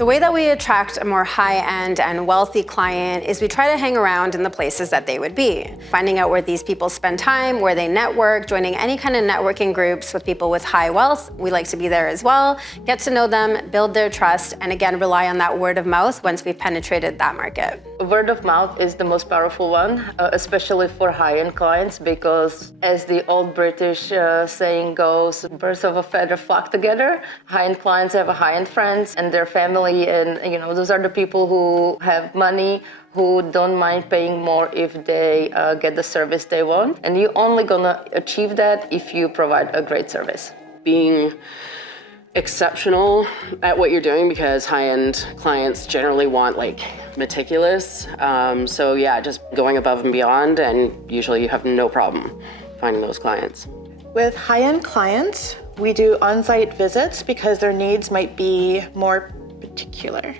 The way that we attract a more high-end and wealthy client is we try to hang around in the places that they would be. Finding out where these people spend time, where they network, joining any kind of networking groups with people with high wealth. We like to be there as well, get to know them, build their trust, and again, rely on that word of mouth once we've penetrated that market. Word of mouth is the most powerful one, especially for high-end clients, because as the old British saying goes, birds of a feather flock together. High-end clients have a high-end friends and their family, and those are the people who have money, who don't mind paying more if they get the service they want. And you're only gonna achieve that if you provide a great service. Being exceptional at what you're doing, because high-end clients generally want meticulous. So yeah, just going above and beyond, and usually you have no problem finding those clients. With high-end clients, we do on-site visits because their needs might be more particular.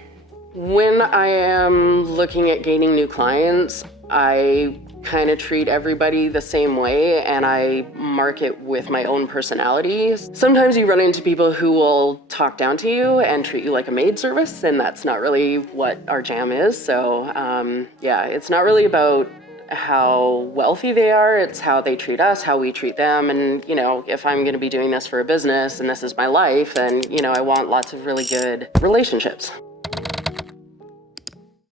When I am looking at gaining new clients, I kind of treat everybody the same way, and I market with my own personality. Sometimes you run into people who will talk down to you and treat you like a maid service, and that's not really what our jam is. So yeah, it's not really about how wealthy they are, it's how they treat us, how we treat them. And if I'm going to be doing this for a business and this is my life, then I want lots of really good relationships.